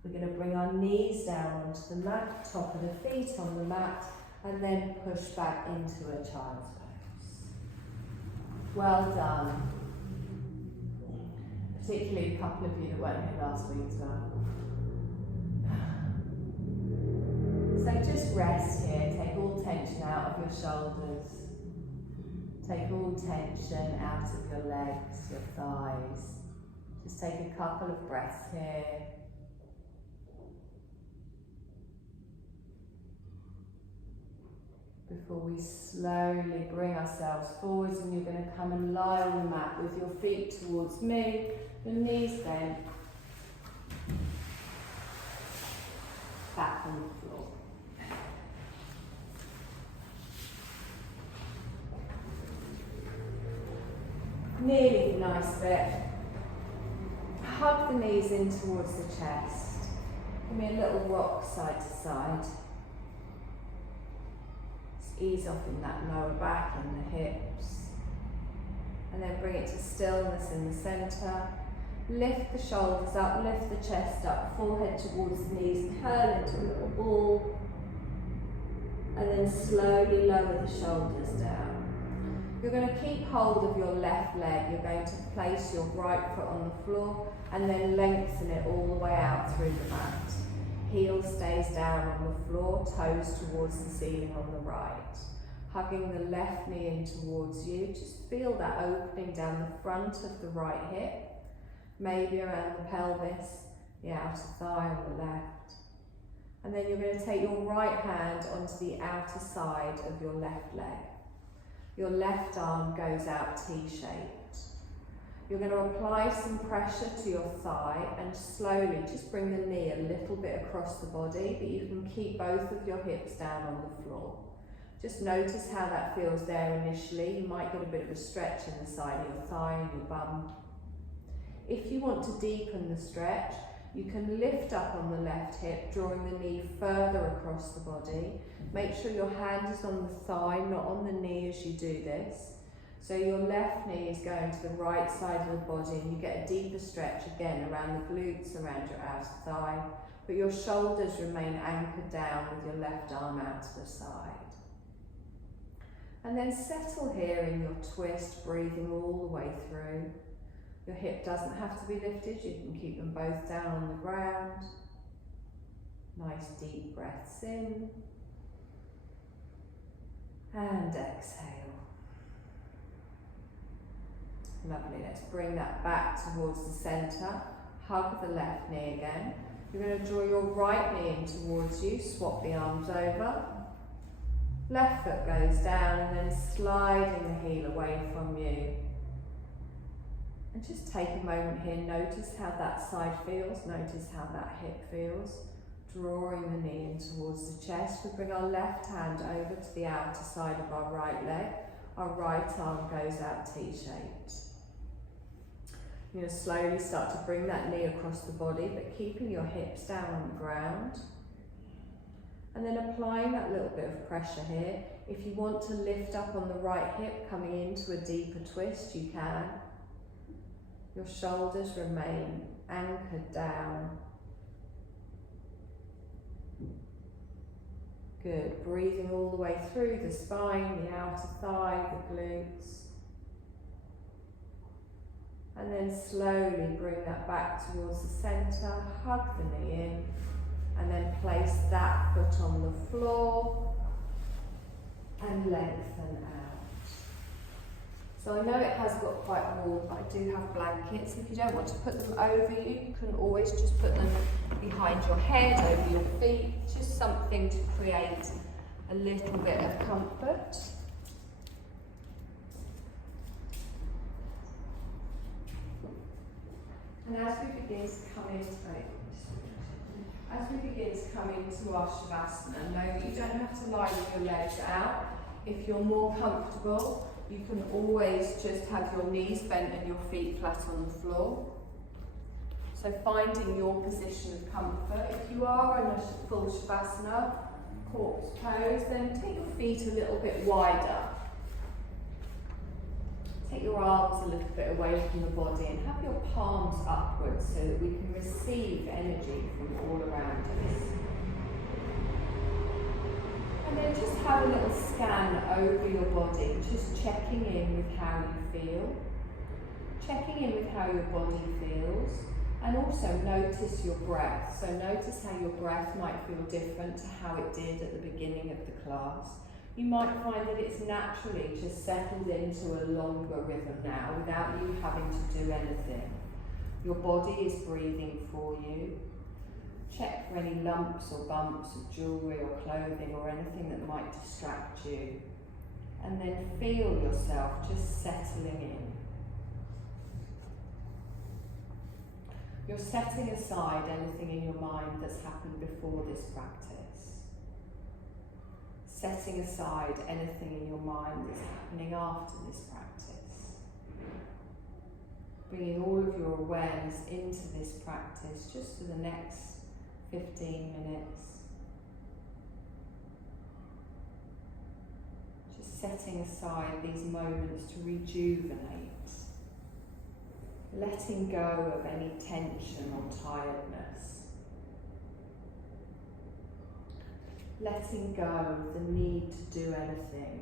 We're going to bring our knees down onto the mat, top of the feet on the mat, and then push back into a child's pose. Well done. Particularly a couple of you that weren't here last week as well. So just rest here, take all tension out of your shoulders. Take all tension out of your legs, your thighs. Just take a couple of breaths here. Before we slowly bring ourselves forwards, and you're going to come and lie on the mat with your feet towards me, the knees bent, back on the floor. Nearly the nice bit. Hug the knees in towards the chest. Give me a little rock side to side. Ease off in that lower back and the hips. And then bring it to stillness in the centre. Lift the shoulders up, lift the chest up, forehead towards the knees, curl into a little ball. And then slowly lower the shoulders down. You're going to keep hold of your left leg. You're going to place your right foot on the floor and then lengthen it all the way out through the mat. Heel stays down on the floor, toes towards the ceiling on the right. Hugging the left knee in towards you, just feel that opening down the front of the right hip, maybe around the pelvis, the outer thigh on the left. And then you're going to take your right hand onto the outer side of your left leg. Your left arm goes out T-shaped. You're going to apply some pressure to your thigh and slowly just bring the knee a little bit across the body, but you can keep both of your hips down on the floor. Just notice how that feels there initially. You might get a bit of a stretch in the side of your thigh and your bum. If you want to deepen the stretch, you can lift up on the left hip, drawing the knee further across the body. Make sure your hand is on the thigh, not on the knee as you do this. So your left knee is going to the right side of the body and you get a deeper stretch again around the glutes, around your outer thigh, but your shoulders remain anchored down with your left arm out to the side. And then settle here in your twist, breathing all the way through. Your hip doesn't have to be lifted, you can keep them both down on the ground. Nice deep breaths in. And exhale. Lovely, let's bring that back towards the centre. Hug the left knee again. You're going to draw your right knee in towards you, swap the arms over. Left foot goes down and then sliding the heel away from you. And just take a moment here, notice how that side feels, notice how that hip feels. Drawing the knee in towards the chest, we bring our left hand over to the outer side of our right leg. Our right arm goes out T-shaped. You're going to slowly start to bring that knee across the body, but keeping your hips down on the ground. And then applying that little bit of pressure here. If you want to lift up on the right hip, coming into a deeper twist, you can. Your shoulders remain anchored down. Good, breathing all the way through the spine, the outer thigh, the glutes. And then slowly bring that back towards the centre, hug the knee in, and then place that foot on the floor and lengthen out. So I know it has got quite warm, but I do have blankets. If you don't want to put them over you, you can always just put them behind your head, over your feet, just something to create a little bit of comfort. And as we begin to come into our Shavasana, know that you don't have to lie with your legs out. If you're more comfortable, you can always just have your knees bent and your feet flat on the floor. So finding your position of comfort. If you are in a full Shavasana, corpse pose, then take your feet a little bit wider. Take your arms a little bit away from the body and have your palms upwards so that we can receive energy from all around us. And then just have a little scan over your body, just checking in with how you feel. Checking in with how your body feels. And also notice your breath. So notice how your breath might feel different to how it did at the beginning of the class. You might find that it's naturally just settled into a longer rhythm now without you having to do anything. Your body is breathing for you. Check for any lumps or bumps of jewellery or clothing or anything that might distract you. And then feel yourself just settling in. You're setting aside anything in your mind that's happened before this practice. Setting aside anything in your mind that's happening after this practice. Bringing all of your awareness into this practice just for the next 15 minutes. Just setting aside these moments to rejuvenate. Letting go of any tension or tiredness. Letting go of the need to do anything.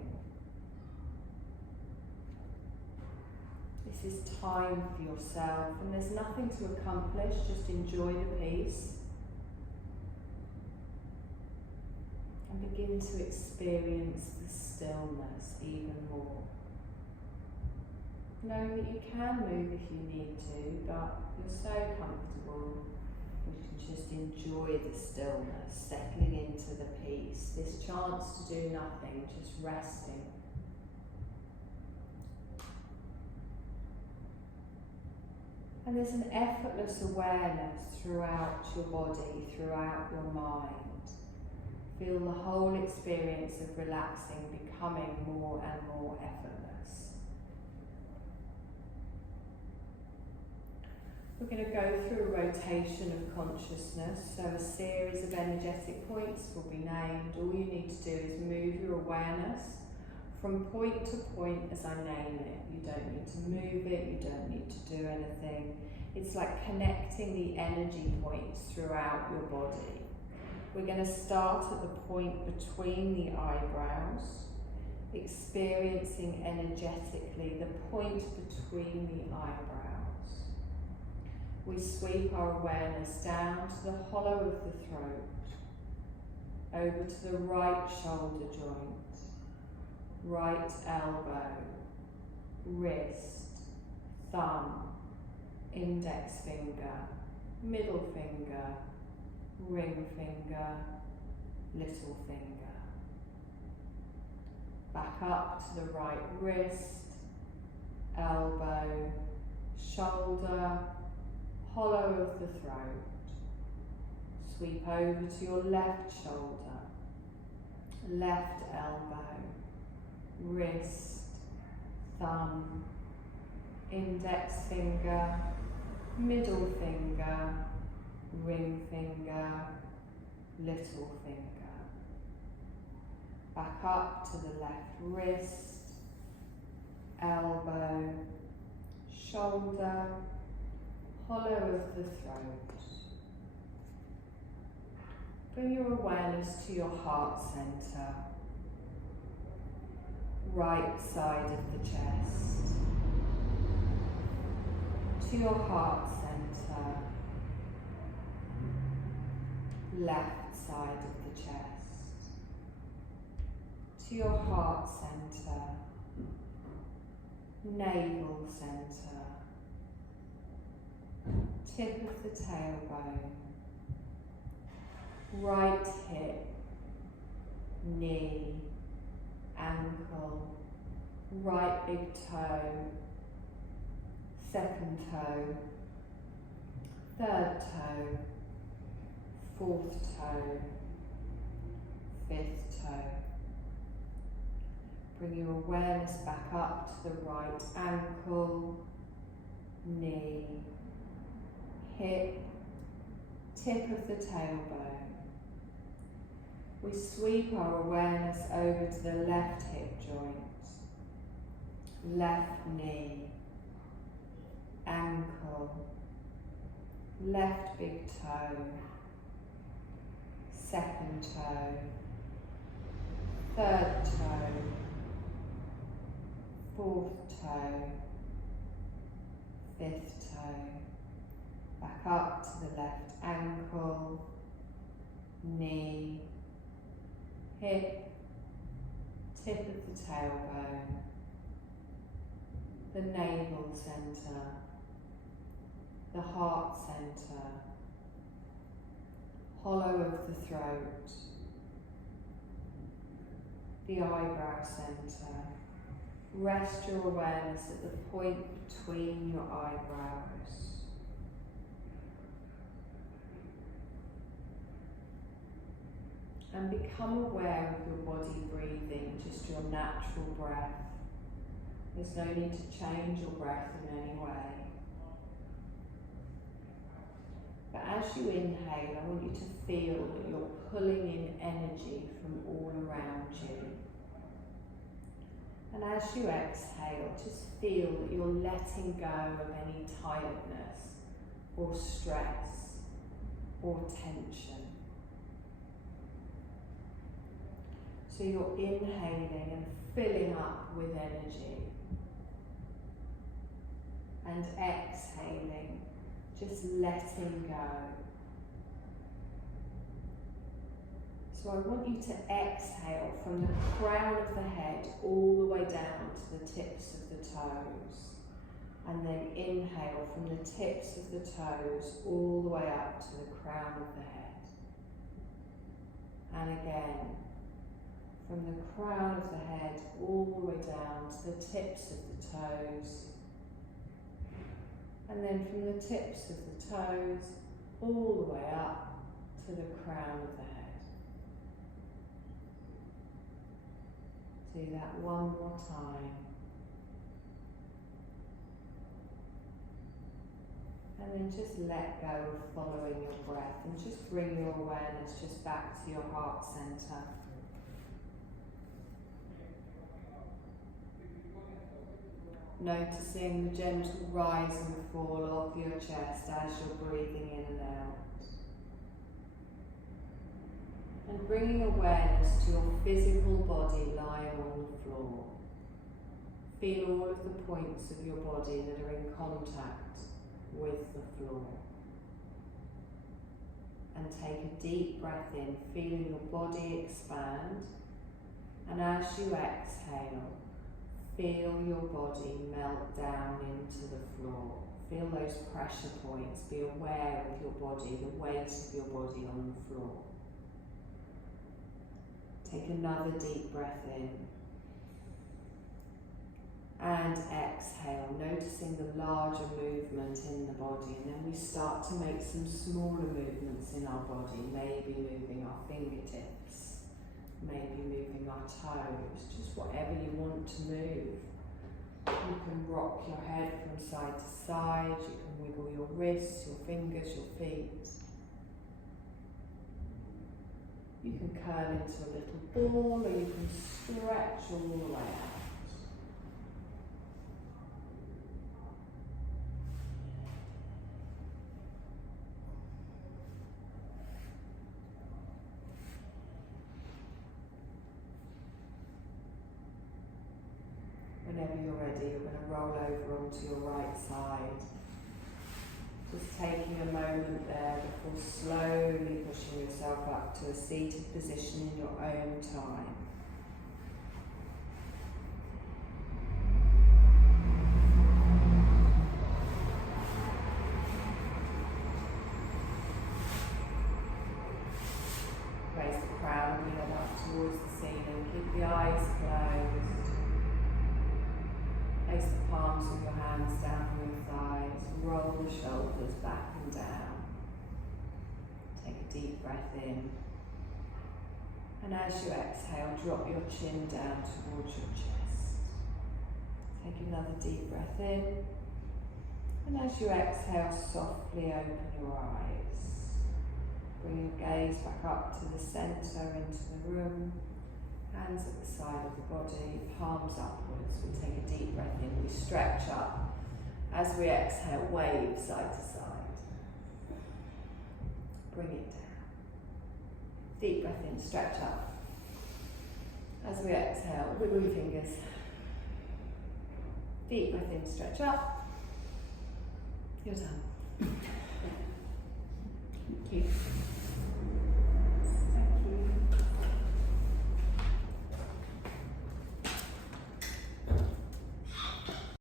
This is time for yourself and there's nothing to accomplish, just enjoy the peace. And begin to experience the stillness even more. Knowing that you can move if you need to, but you're so comfortable, you can just enjoy the stillness, settling into the peace, this chance to do nothing, just resting. And there's an effortless awareness throughout your body, throughout your mind. Feel the whole experience of relaxing becoming more and more effortless. We're going to go through a rotation of consciousness, so a series of energetic points will be named. All you need to do is move your awareness from point to point as I name it. You don't need to move it, you don't need to do anything. It's like connecting the energy points throughout your body. We're going to start at the point between the eyebrows, experiencing energetically the point between the eyebrows. We sweep our awareness down to the hollow of the throat, over to the right shoulder joint, right elbow, wrist, thumb, index finger, middle finger, ring finger, little finger. Back up to the right wrist, elbow, shoulder, hollow of the throat, Sweep over to your left shoulder, left elbow, wrist, thumb, index finger, middle finger, ring finger, little finger. Back up to the left wrist, elbow, shoulder, hollow of the throat. Bring your awareness to your heart center, right side of the chest, to your heart center, left side of the chest, to your heart center, navel center, tip of the tailbone, right hip, knee, ankle, right big toe, second toe, third toe, fourth toe, fifth toe. Bring your awareness back up to the right ankle, knee, hip, tip of the tailbone. We sweep our awareness over to the left hip joint, left knee, ankle, left big toe, second toe, third toe, fourth toe, fifth toe. Back up to the left ankle, knee, hip, tip of the tailbone, the navel center, the heart center, hollow of the throat, the eyebrow center. Rest your awareness at the point between your eyebrows. And become aware of your body breathing, just your natural breath. There's no need to change your breath in any way. But as you inhale, I want you to feel that you're pulling in energy from all around you. And as you exhale, just feel that you're letting go of any tiredness or stress or tension. So you're inhaling and filling up with energy, and exhaling, just letting go. So I want you to exhale from the crown of the head all the way down to the tips of the toes, and then inhale from the tips of the toes all the way up to the crown of the head. And again, from the crown of the head all the way down to the tips of the toes, and then from the tips of the toes all the way up to the crown of the head. Do that one more time. And then just let go of following your breath and just bring your awareness just back to your heart center. Noticing the gentle rise and fall of your chest as you're breathing in and out. And bringing awareness to your physical body lying on the floor. Feel all of the points of your body that are in contact with the floor. And take a deep breath in, feeling your body expand. And as you exhale, feel your body melt down into the floor. Feel those pressure points. Be aware of your body, the weight of your body on the floor. Take another deep breath in. And exhale, noticing the larger movement in the body, and then we start to make some smaller movements in our body, maybe moving our fingertips, maybe moving our toes, just whatever you want to move. You can rock your head from side to side, you can wiggle your wrists, your fingers, your feet. You can curl into a little ball, or you can stretch all the way out. Whenever you're ready, you're going to roll over onto your right side. Just taking a moment there before slowly pushing yourself up to a seated position in your own time. Raise the crown of your head up towards the ceiling. Keep the eyes closed. Place the palms of your hands down on your thighs. Roll the shoulders back and down. Take a deep breath in. And as you exhale, drop your chin down towards your chest. Take another deep breath in. And as you exhale, softly open your eyes. Bring your gaze back up to the centre, into the room. Hands at the side of the body, palms upwards. We take a deep breath in, we stretch up. As we exhale, wave side to side. Bring it down. Deep breath in, stretch up. As we exhale, wiggle your fingers. Deep breath in, stretch up. You're done.